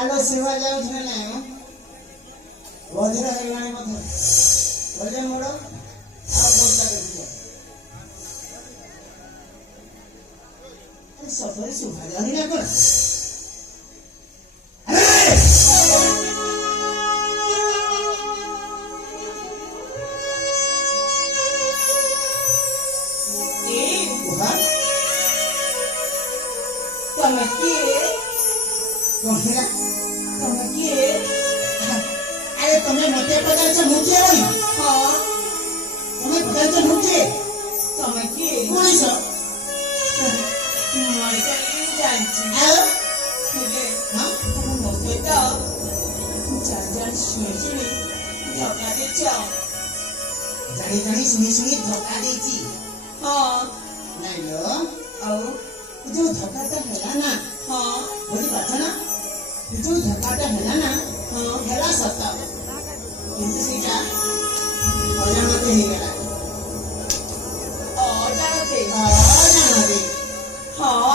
आलो सेवा जाऊ छे ना वधिरा हेलाणी मत बोले मोड़ आ बोलता कर अरे सफरी सुभा जानी ना कर तुम्हें मते पदार्थ मुझे होई हां तुम्हें पदार्थ मुझे तुम्हें की मनीष मनीष जानची हेले हां तुम मते तो जान सुनी धोखा देछ जानी सुनी धोखा देची हां नहीं लो आओ जो धोखा तो हैला ना हां बोली बात ना जो धोखा तो हैला ना हां हैला सत्ता किंतु सीटा अजानते ही गला अजानते हाँ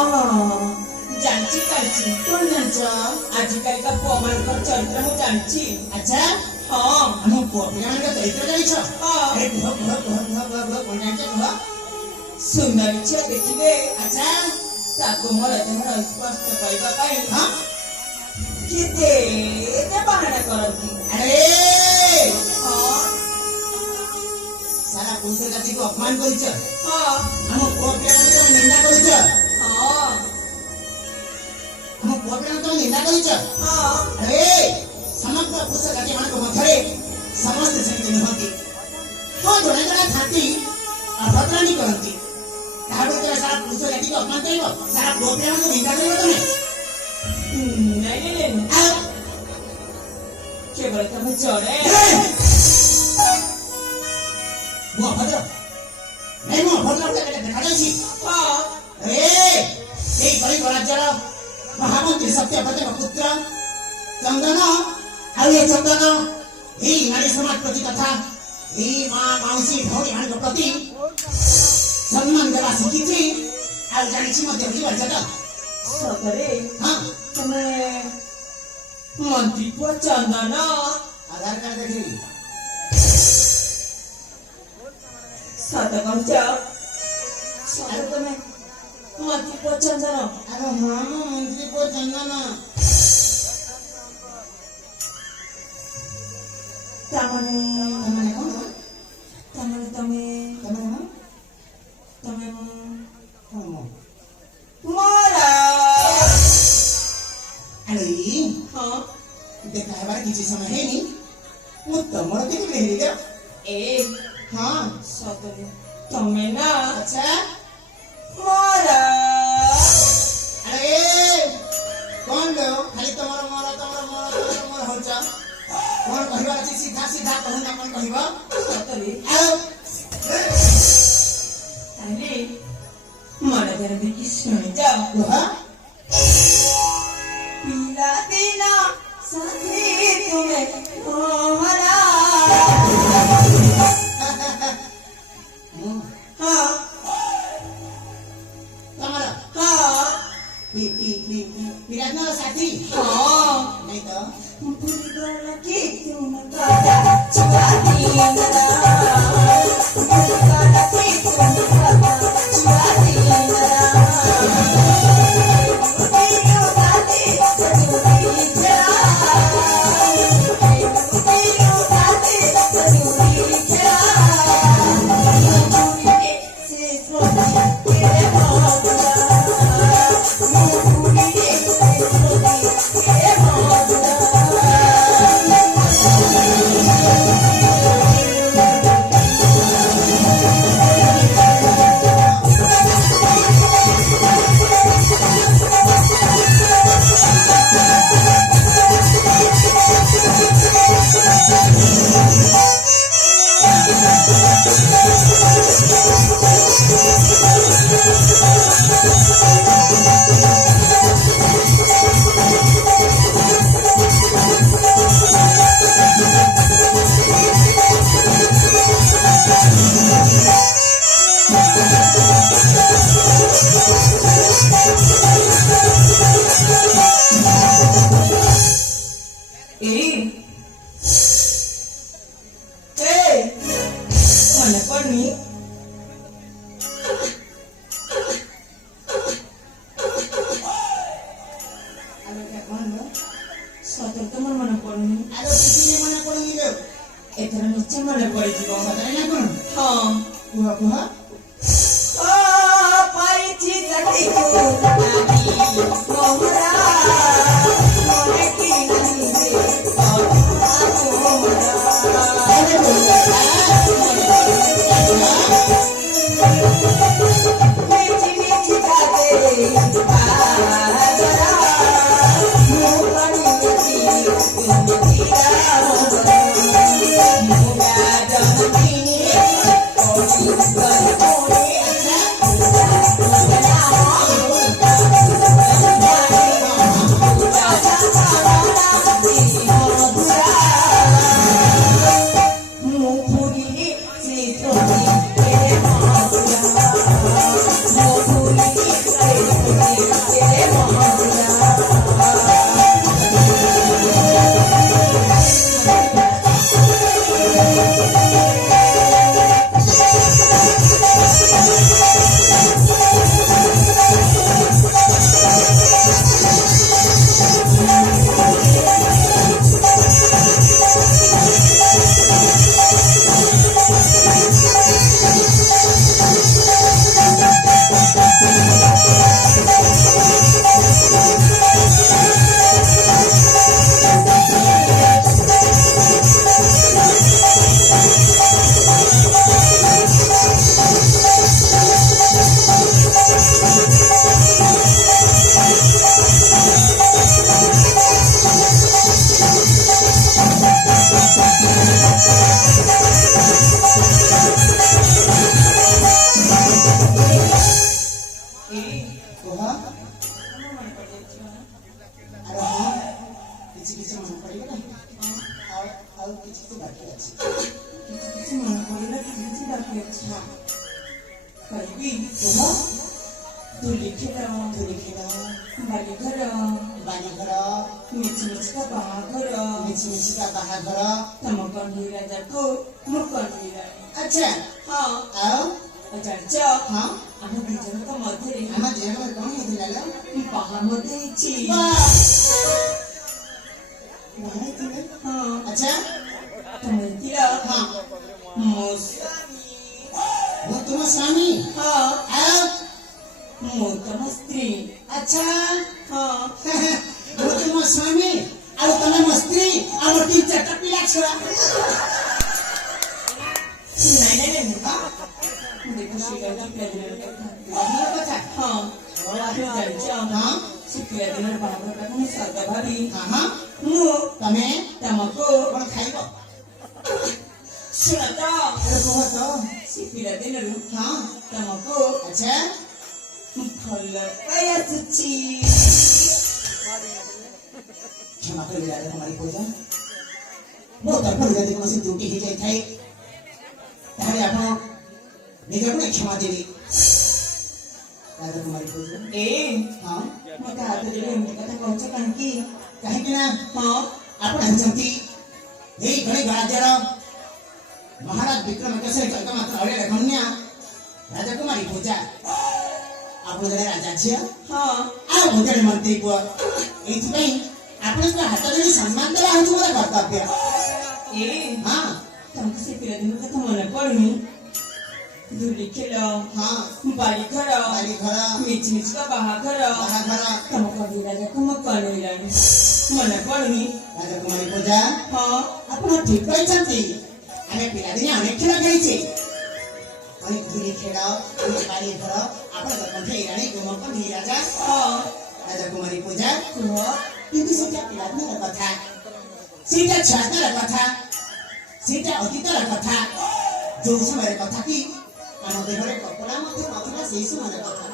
जानची कांची कौन जानचा आजकल का पुआमान का चरित्र हूँ जानची अच्छा हाँ हम पुआमान का चरित्र जानी छो हाँ अरे कौन जानचा कौन सुंदर छो देखिए अच्छा ताको मोर जहर स्पष्ट कहबा पाई हाँ किते ते बहाना करती अरे सारा पुरुष जाति को अपमान करिछ हां हम पुआपियान को निंदा करिछ हां हम पुआपियान को निंदा करिछ हां अरे समग्र पुरुष जाति मान को मथरे समस्त सेंति नहती तो जणे जणे थाती अभद्रानी करंती ताबे तो सारा पुरुष जाति को अपमान करिवो सारा पुआपियान को निंदा करिवो तमे नहीं केवल तुम चढ़े मो भद्र नहीं मो भद्र के देखा जाई हां अरे ए कली राज्यर महामंत्री सत्यव्रत पुत्र चंदन आ ये चंदन ए नारी समाज प्रति तथा ए मां माउसी भौरी मान प्रति सम्मान देवा शिखिछि आ जानि छि मते बुझि बरजता सतरे हां तमे मंत्री को चंदन आधार कार्ड देखी सात कंचा सारे तुम्हें मंत्री को चंदन अरे हाँ मंत्री को चंदन तमने तमने कौन तमने तमे तमने हम तमे हम मोरा अरे हाँ देखा है बार किसी समय है नहीं वो तमर देख रही है ए हाँ सतरे तमे ना अच्छा मोरा अरे कौन लो खाली तमर मोर होचा कौन कहबा अछि सीधा सीधा कहू ना कौन कहबा सतरे आओ ताले मोरा जरा देखि सुनि जाओ लोहा पीला देना साथी तुम्हें मोहरा हाँ तमरा हाँ विराजना साथी हाँ नहीं तो पुरगोला की तुम काटा चुवाती नरा पुरगोला की तुम काटा चुवाती नरा तेरी उतारे सजूरी जरा तेरी उतारे सजूरी जरा मुझे से सोना तेरे मौला मुझे से सोना तेरे मौला mana pani ada kayak mana suatu teman mana pani ada kucingnya mana pun ini itu macam mana pani juga saudaranya pun हाँ buah पाई चीज देखो नानी मोहरा मोहे की नहीं दे मीठी मीठी बातें बाजरा मोहनी मीठी तुम दीदा मोरा जननी अच्छा हाँ आओ अच्छा हाँ आम दुजन तो मध्य आमा जेना में कौन होती लाला बाहर मध्य छी वहां थी हाँ अच्छा तुम दिया हाँ मोसामी वो तुम्हारा स्वामी हाँ आओ मोतम स्त्री अच्छा हाँ वो तुम्हारा स्वामी ଆଉ ତମେ ମୋ ସ୍ତ୍ରୀ ଆଉ ଦି ଚାରଟା ପିଲା ଛୁଆ नहीं नहीं नहीं देखो श्रीलंका प्रेसिडेंट का ଭଲ କଥା हाँ ଜାଣିଛ ହଁ ସେ ପିଲାଦିନର ବାହାଘରଟାକୁ ମୁଁ ସଦା ଭାବି ହଁ ହଁ ମୁଁ ତମେ ତମକୁ କଣ ଖାଇବ ଶୁଣ ତ ଆରେ କୁହ ତ ସେ ପିଲାଦିନରୁ ହଁ ତମକୁ ଆଚ୍ଛା ଭଲ ପାଇ ଆସୁଛି। କ୍ଷମା କରିବେ ରାଜକୁମାରୀ ପୂଜା ମୋ ତରଫରୁ ଯଦି କୌଣସି ତ୍ରୁଟି ହେଇଯାଇଥାଏ ତାହେଲେ ଆପଣ ନିଜକୁ ନେଇ କ୍ଷମା ଦେବେ ରାଜକୁମାରୀ ପୂଜା ଏ ହଁ ମତେ ହାତ ଦେଲେ ଏମିତି କଥା କହୁଛ କାହିଁକି? କାହିଁକି ନା ହଁ ଆପଣ ହେଉଛନ୍ତି ଏଇ ଘରେ ରାଜ୍ୟର ମହାରାଜ ବିକ୍ରମକେଶରୀଙ୍କ ଏକମାତ୍ର ଅଳିଆ କନ୍ୟା ରାଜକୁମାରୀ ପୂଜା ଆପଣ ଜଣେ ରାଜା ଝିଅ ହଁ ଆଉ ମୁଁ ଜଣେ ମନ୍ତ୍ରୀ ପୁଅ ଏଇଥିପାଇଁ ଆପଣଙ୍କ ହାତ ଧରି ସମ୍ମାନ ଦେବା ହେଉଛି ମୋର କର୍ତ୍ତବ୍ୟ ଏ ହଁ ତମକୁ ସେ ପିଲାଦିନ କଥା ମନେ ପଡୁନି? ଧୂଳି ଖେଳ ହଁ ବାଡ଼ି ଘର ବାଲି ଘର ମିଚମିଚକା ବାହାଘର ବାହାଘର ତମ କବି ରାଜାକୁ ମୁଁ କଣେଇଲାଣି ମନେ ପଡୁନି? ରାଜକୁମାରୀ ପୂଜା ହଁ ଆପଣ ଠିକ କହିଛନ୍ତି ଆମେ ପିଲାଦିନେ ଅନେକ ଖେଳ ଖେଳିଛେ ଅନେକ ଧୂଳି ଖେଳ ଅନେକ ବାଲି ଘର ଆପଣଙ୍କ କଣ୍ଠେଇରାଣୀ ଗୁମ କଣ୍ଠେଇ ରାଜା ହଁ ରାଜକୁମାରୀ ପୂଜା କୁହ କିନ୍ତୁ ସେଇଟା ପିଲାଦିନର କଥା ସେଇଟା ଛୁଆଟାର କଥା ସେଇଟା ଅତୀତର କଥା ଯୋଉ ସମୟରେ କଥା କି ଆମ ଦେହରେ କପଡ଼ା ମଧ୍ୟ ନଥିଲା ସେଇ ସମୟର କଥା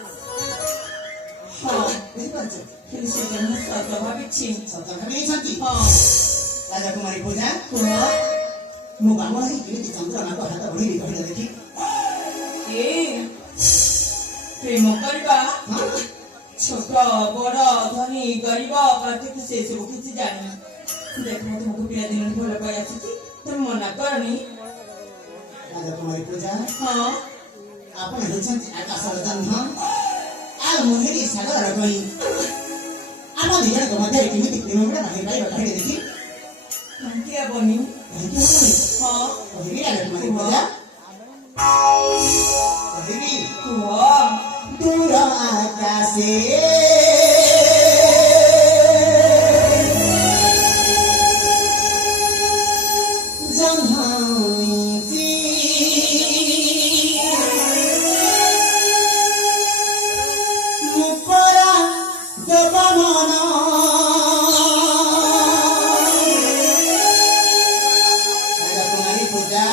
ହଁ ବୁଝିପାରୁଛ କିନ୍ତୁ ସେଇଟା ମୁଁ ସତ ଭାବିଛି। ସତ ଭାବିଛନ୍ତି ହଁ ରାଜକୁମାରୀ ପୂଜା କୁହ ମୁଁ ବାମ ହେଇ କେମିତି ଚନ୍ଦ୍ରମାକୁ ହାତ ବଢେଇଲି କହିଲ ଦେଖି ଏ ପ୍ରେମ କରିବା ହଁ ଛୋଟ ବଡ ଧନୀ ଗରିବ ପାର୍ଥକ୍ୟ ସେ ସବୁ କିଛି ଜାଣିନି। ଦେଖ ମୁଁ ତୁମକୁ ପିଲାଦିନରୁ ଭଲ ପାଇ ଆସୁଛି ତମେ ମନା କରନି। ରାଜକୁମାରୀ ପୂଜା ହଁ ଆପଣ ହେଉଛନ୍ତି ଆକାଶର ଜହ୍ନ ଆଉ ମୁଁ ହେଲି ସାଗରର କଇଁ ଆମ ଦି ଜଣଙ୍କ ମଧ୍ୟରେ କେମିତି ପ୍ରେମ ମିଳନ ହେଇପାରିବ କହିଲେ ଦେଖି କାହିଁକି ହେବନି? କହିକି ହବନି ହଁ କହିବି ରାଜକୁମାରୀ ପୂଜା କହିବି କୁହ ଦୂର ଆକାଶେ ଜହ୍ନଇଛି ମୁଁ ପରା ଦେବମନ ରାଜକୁମାରୀ ପୂଜା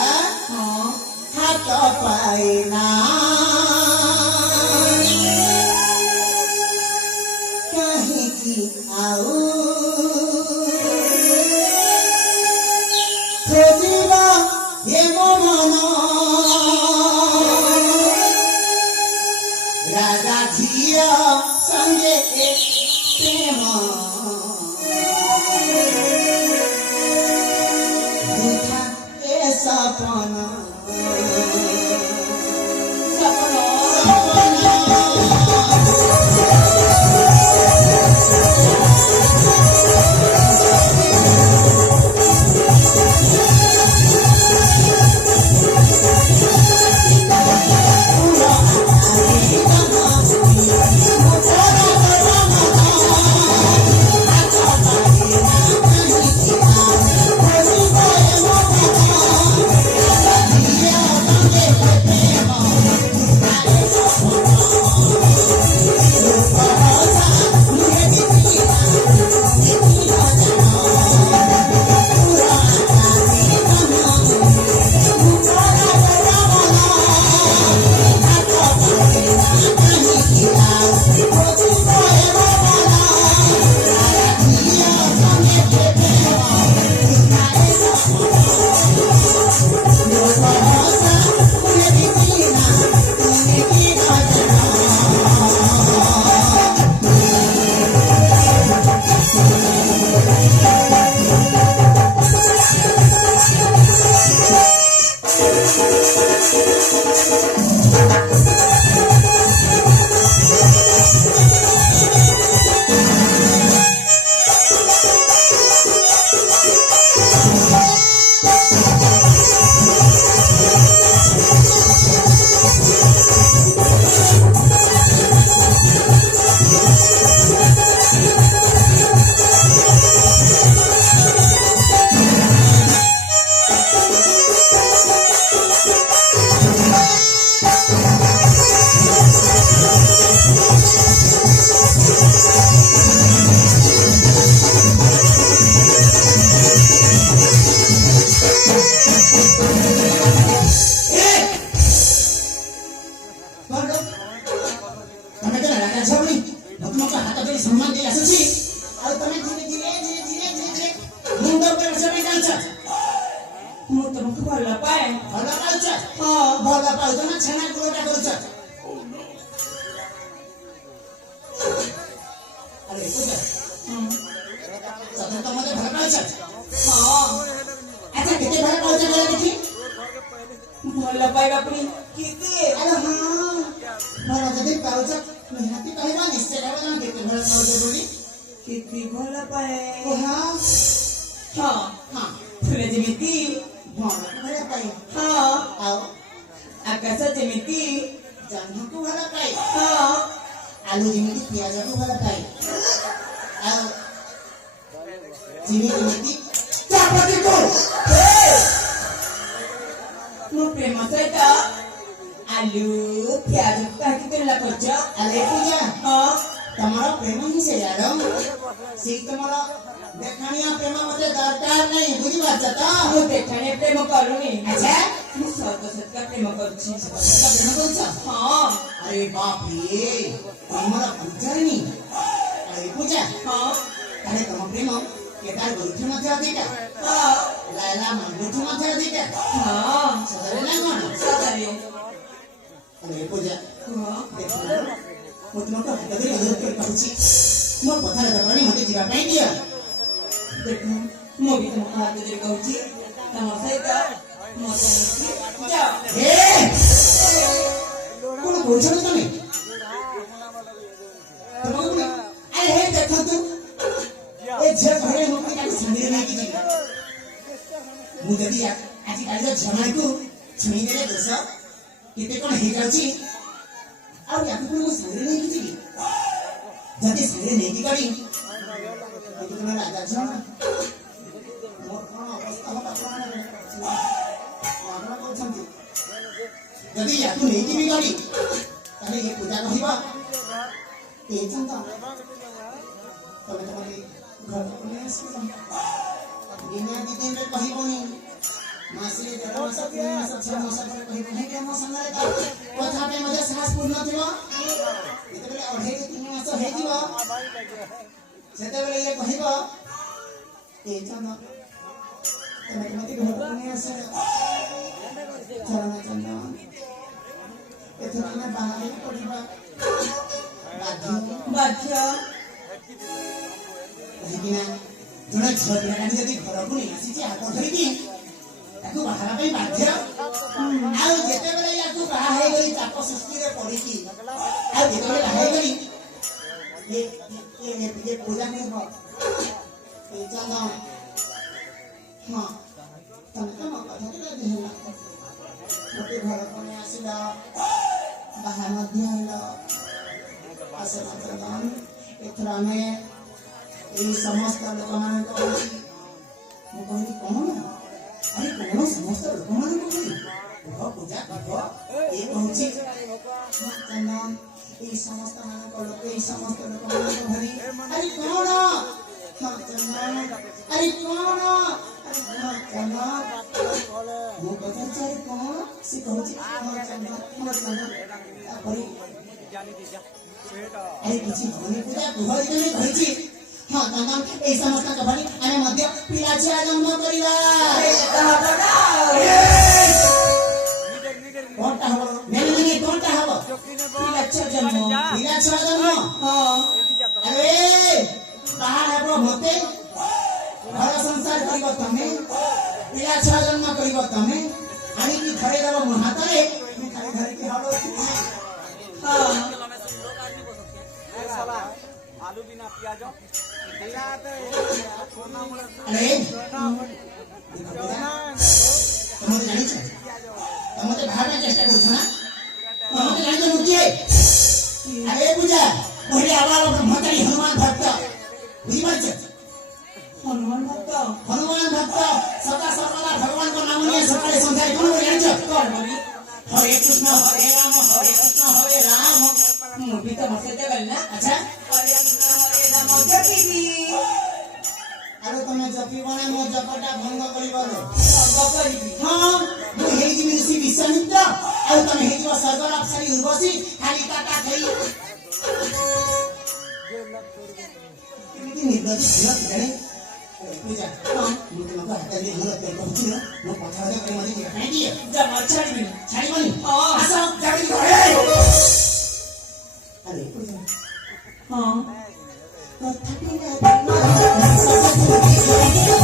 ହଁ ହାତ ପାଇନା पाए ଭଲ ପାଉଛ ହଁ ଭଲ ପାଉଛ ନା ଛେନା ଗୁଡ଼ଟା କରୁଛ ଆରେ ଏକୁଟା ସତରେ ତ ମତେ ଭଲ ପାଉଛ ହଁ ଆଚ୍ଛା କେତେ ଭଲ ପାଉଛ କହିଲ ଦେଖି ଭଲ ପାଇବା ପୁଣି କେତେ ଆରେ ହଁ ଭଲ ଯଦି ପାଉଛ ନିହାତି କହିବ ନିଶ୍ଚୟ କହିବ ତମେ କେତେ ଭଲ ପାଉଛ ବୋଲି କେତେ ଭଲ ପାଏ କୁହ ହଁ ହଁ ଫୁଲ ଯେମିତି ଭଣକୁ ଭଲ ପାଇ ହଁ ଆଉ ଆକାଶ ଯେମିତି ଜହ୍ନକୁ ଭଲ ପାଇ ହଁ ଆଳୁ ଯେମିତି ପିଆଜକୁ ଭଲ ପାଇ ଆଉ ଚିନି ଯେମିତି ଚାପତିକୁ ମୋ ପ୍ରେମ ସହିତ ଆଲୁ ପିଆଜକୁ କାହିଁକି ତୁଳନା କରୁଛ ଆରେ ପୂଜା ହଁ ତମର ପ୍ରେମ ହିଁ ସେ ଜାଣ ସେ ତମର ଦେଖାଣିଆ ପ୍ରେମ ମତେ ଦରକାର ନାହିଁ ବୁଝିପାରୁଛ ତ ମୁଁ ଦେଖାଣିଆ ପ୍ରେମ କରୁନି ଆଚ୍ଛା ମୁଁ ସତ ସତ୍କା ପ୍ରେମ କରୁଛି ସତ ପ୍ରେମ କରୁଛ ହଁ ଆରେ ବାପରେ ତମର ପୂଜାରିଣୀ ଆରେ ପୂଜା ହଁ ତାହେଲେ ତମ ପ୍ରେମ କେଦାର ଗରୁଠୁ ମଧ୍ୟ ଅଧିକା ହଁ ଲାଇଲା ମଣ୍ଡୁଠୁ ମଧ୍ୟ ଅଧିକା ହଁ ସତରେ ନା କଣ ସତରେ ଆରେ ପୂଜା ହଁ ଦେଖିଲ ମୁଁ ତୁମକୁ ହାତ ଧରି ଅନୁରୋଧ କରି କହୁଛି ମୋ କଥାର ଦବନି ମତେ ଯିବା ପାଇଁ ଦିଅ ଦେଖ ମୁଁ ବି ତମକୁ ହାତ ଧରି କହୁଛି ତମ ସହିତ ମତେ ନେଇକି ଯାଅ ଏ କଣ କହୁଛ କି ତମେ ତମକୁ ପୁଣି ଆରେ ହେ ଦେଖନ୍ତୁ ଏ ଝିଅ ଘରେ ମୁଁ ପୁଣି କାଲି ସାଙ୍ଗରେ ନେଇକି ଯିବି ମୁଁ ଯଦି ଆଜିକାଲିର ଝିଅମାନଙ୍କୁ ଛୁଇଁଦେଲେ ଦୋଷ କେତେ କଣ ହେଇଯାଉଛି ଆଉ ୟାକୁ ପୁଣି ମୁଁ ସାଙ୍ଗରେ ନେଇକି ଯିବି ଯଦି ସାଙ୍ଗରେ ନେଇକି ଗଲି କିନ୍ତୁ ତୁମେ ରାଜା ଝିଅ ନା ମୋର କଣ ଅବସ୍ଥା ହବ ଆପଣ କହୁଛନ୍ତି ଯଦି ୟାକୁ ନେଇକି ବି ଗଲି ତାହେଲେ ଏ ପୂଜା କହିବ ଏ ଚନ୍ଦ ତମେ ତମ ଘରକୁ ନେଇ ଆସିବ ଦିନେ ଦି ଦିନରେ କହିବନି ମାସେ ଦେଢ଼ ମାସ 3 ମାସ 6 ମାସ ପରେ କହିବ ନାଇଁ ମୋ ସାଙ୍ଗରେ କଥା ପାଇଁ ମଧ୍ୟ ସାହସ ପୂର୍ଣ୍ଣ ଥିବ ଯେତେବେଳେ 2.5 3 ମାସ ହେଇଯିବ ସେତେବେଳେ ଇଏ କହିବ ଏ ଚନ୍ଦ ତମେ କେମିତି ଘରକୁ ନେଇ ଆସିବ ଚରଣ ଚନ୍ଦ ଏଥର ଆମେ ବାହାରେ ପଡ଼ିବା ବାଧ୍ୟ କାହିଁକିନା ଜଣେ ଝିଅ ପିଲାଟା ଯଦି ଘରକୁ ନେଇ ଆସିଛି ହାତ ଧରିକି ତାକୁ ବାହାରା ପାଇଁ ବାଧ୍ୟ ଆଉ ଯେତେବେଳେ ୟାକୁ ବାହା ହେଇଗଲି ଚାପ ସୃଷ୍ଟିରେ ପଡିକି ଆଉ ଯେତେବେଳେ ବାହା ହେଇଗଲି ଇଏ ପୂଜା କହିବ ଏ ଚନ୍ଦ ହଁ ତମେ ତ ମୋ କଥା ରାଜି ହେଲ ମୋତେ ଘରକୁ ନେଇ ଆସିଲ ବାହା ମଧ୍ୟ ହେଲ ଆସ ଚନ୍ଦନ ଏଥର ଆମେ এই সমস্ত ଲୋକମାନଙ୍କ ପ୍ରତି ମୁଁ କହିଲି କଣ ଆରେ କଣ ସମସ୍ତ ଲୋକମାନଙ୍କୁ କହିଲି କୁହ ପୂଜା କୁହ ଏ କହୁଛି ଚନ୍ଦନ এই ସମସ୍ତ ମାନଙ୍କ ଲୋକ এই ସମସ୍ତ ଲୋକମାନଙ୍କୁ ଧରି ଆରେ କଣ ଚନ୍ଦନ ଆରେ କଣ ଚନ୍ଦନ ମୁଁ ପଚାରୁଛି ଆରେ କଣ ସେ କହୁଛି ଚନ୍ଦନ ତାପରେ ଆରେ କିଛି ଭଉଣୀ ପୂଜା କୁହ ଯେତେବେଳେ କହିଛି ହଁ ଚନ୍ଦନ এই ସମସ୍ତ ଭଳି ଆମେ ମଧ୍ୟ ପିଲା ଛୁଆ ଜନ୍ମ କରିବା କଣଟା ହବ ନେଲେ କଣଟା ହବ ପିଲା ଛୁଆ ଜନ୍ମ ପିଲା ଛୁଆ ଜନ୍ମ ହଁ ଆରେ ବାହା ହେବ ମତେ ଘର ସଂସାର କରିବ ତମେ ପିଲା ଛୁଆ ଜନ୍ମ କରିବ ତମେ ଆଣିକି ଧରେଇ ଦେବ ମୋ ହାତରେ ମୁଁ ଖାଲି ଧରିକି ହଳଉଛି ହଁ आलू बिना प्याज अरे तुम जानी तुम बाहर चेष्टा कर तुम जानी मुझे अरे पूजा पहले आवाज ब्रह्मचारी हनुमान भक्त बुझीपार हनुमान भक्त सदा सर्वदा भगवान को नाम लिए सकाळे संध्या कौन जानी हरे कृष्ण हरे राम ମୁଁ ବି ତମ ସହିତ ଗଲି ନା अच्छा ହରେ କୃଷ୍ଣ ହରେ ରାମ ଜପିବି अरे तुम जपिब ना मो जपटा भंग करिब ସଙ୍ଗ କରିବି हाँ मु हेजिबि ऋषि विश्वामित्र आ तुम हेजिब स्वर्गर अप्सरी उर्वशी खाली काटा खई केमिति निर्लज्ज ଝିଅ କେଜାଣି अरे पूजा हाँ ମୁଁ ତୁମକୁ ହାତ ଦେଇ ଅନୁରୋଧ କରି କହୁଛି ନା ମୁଁ କଥାବାର୍ତ୍ତା କରି ମୋତେ ଟିକେ କାହିଁ ଦିଏ जमा छाड़ी ଛାଡ଼ିବନି हाँ ଆସ ଯାଉଡ଼ି ଘରେ अरे पूजा हाँ ତଥାପି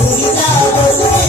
ଭୁଲି ଯାଅ ତୁମେ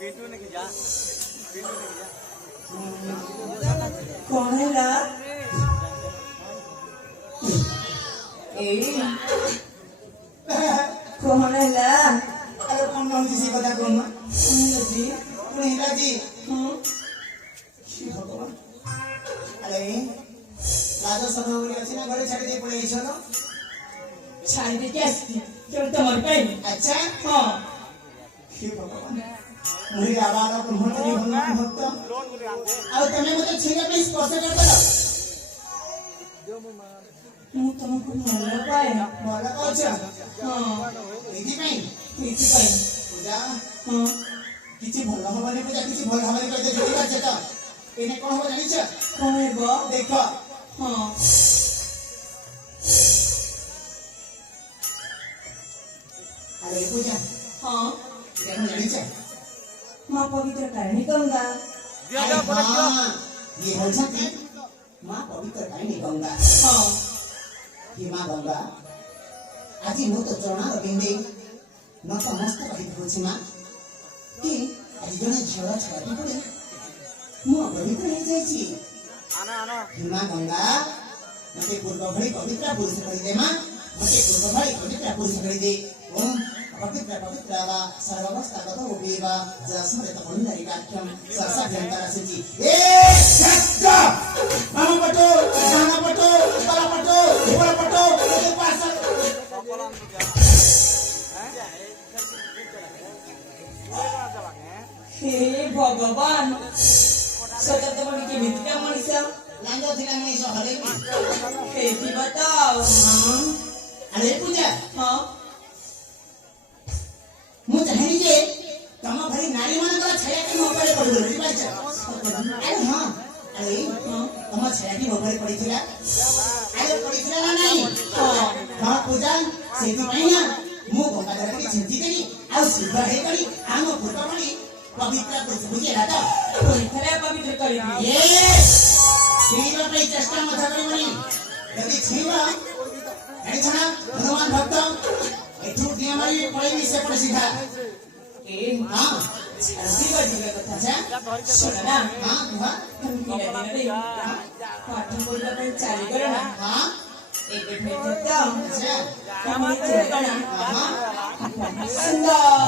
पिंटू ने किया कौन है ला ए कौन है ला अरे कौन कौन किसी কথা কোন না जी কোন ইংরাজি हाँ কি ভগবান আরে রাজা সভা বলি আছে না ঘরে ছাড়ি দিয়ে পড়ে এসো না छाड़ी दे क्या क्यों तुम्हारे पे আচ্ছা हाँ কি ভগবান মুড়ি আবার কুমহতরি ভগবান ভক্ত लोन को ध्यान दे ଆଉ ତମେ ମତେ ଛିଙ୍ଗା ପାଇଁ ସ୍ପର୍ଶ କରିଦେଲ ମୁଁ ତମକୁ ଭଲ ପାଏ ଭଲ କହୁଛ ହଁ ଏଇଥିପାଇଁ ଏଇଥିପାଇଁ ପୂଜା ହଁ କିଛି ଭଲ ହବନି ପୂଜା କିଛି ଭଲ ହବନି କହିତେ ବୁଝି ପାରୁଛ ତ ଏନେ କଣ ହବ ଜାଣିଛ କଣ ହେବ ଦେଖ ହଁ ଆରେ ପୂଜା ହଁ এটা କଣ ଜାଣିଛ ମା ପବିତ୍ର କାରଣୀ ଗଙ୍ଗା दिया जा बोला दिया ଇଏ ହେଉଛନ୍ତି ମା ପବିତ୍ର କାହିଣୀ ଗଙ୍ଗା ହଁ হে মা গঙ্গা আজি ମୁଁ ତ ଚରଣାର ବିନ୍ଦେ ନତମସ୍ତକ ହେଇଯାଉଛି ମା କି ଆଜି ଜଣେ ଝିଅର ଛାତି ପଡ଼ି ମୁଁ ଅପବିତ୍ର ହେଇଯାଇଛି आना आना হে ମା ଗଙ୍ଗା ମତେ ପୂର୍ବ ଭଳି ପବିତ୍ର ପୁରୁଷ କରିଦେ ମା ମତେ ପୂର୍ବ ଭଳି ପବିତ୍ର ପୁରୁଷ କରିଦେ ଓಂ ପବିତ୍ର ପବିତ୍ର ବା ସର୍ବାବସ୍ଥାଗତ ଉପେବା ଯସ୍ମରେତ ପୁଣ୍ଡରୀକାକ୍ଷମ୍ ସସାଭ୍ୟନ୍ତର ଆସିଛି ଏ ସତ୍ୟ ବାମ ପଟୁ ଡାହାଣ ପଟୁ ତଳ ପଟୁ ଉପର ପଟୁ ଏ ପାଶ कपलान को जा हैं ହେ ଭଗବାନ ସତ ତମେ କେମିତିକା ମଣିଷ ଲାଞ୍ଜ ଥିଲା ମଣିଷ ହଲେଇବି ହେଇଥିବ ତ ହଁ ଆରେ ପୂଜା ହଁ ମୁଁ ଚାହିଁବି ଯେ ତମ ଭଳି ନାରୀ ମାନଙ୍କର ଛାୟାଟି ମୋ ଉପରେ ପଡ଼ିବ ବୁଝିପାରୁଛ ଆରେ ହଁ ଆରେ ତମ ଛାୟାଟି ମୋ ଉପରେ ପଡ଼ିଥିଲା ଆରେ ପଡ଼ିଥିଲା ନା ନାହିଁ ହଁ ପୂଜା ସେଥିପାଇଁ ନା ମୁଁ ଗଙ୍ଗାଧରକୁ ଚିନ୍ତିଦେଲି ଆଉ ଶୁଦ୍ଧ ହେଇକରି ଆମ ପୂର୍ବ ଭଳି ପବିତ୍ର ପୁରୁଷ ବୁଝିଲା ତ ପୁଣିଥରେ ପବିତ୍ର କରିବି ଏ ଛିଇବା ପାଇଁ ଚେଷ୍ଟା ମଧ୍ୟ କରିବନି ଯଦି ଛିବ ଜାଣିଛ ନା ହନୁମାନ ଭକ୍ତ ଏଠୁ ଡିଆଁ ମାରି ପଳେଇବି ସେପଟେ ସିଧା ଏ ହଁ ଯିବା ଯିବା କଥା ଶୁଣ ନା हाँ कुहा ତମେ ପିଲାଦିନରେ ପାଠ ପଢିବା ପାଇଁ ଚାଲିଗଲ ନା हाँ ଏବେ ଫେରିଛ ତ अच्छा ତମେ ଚିନ୍ତା ନା हाँ ସୁନ୍ଦର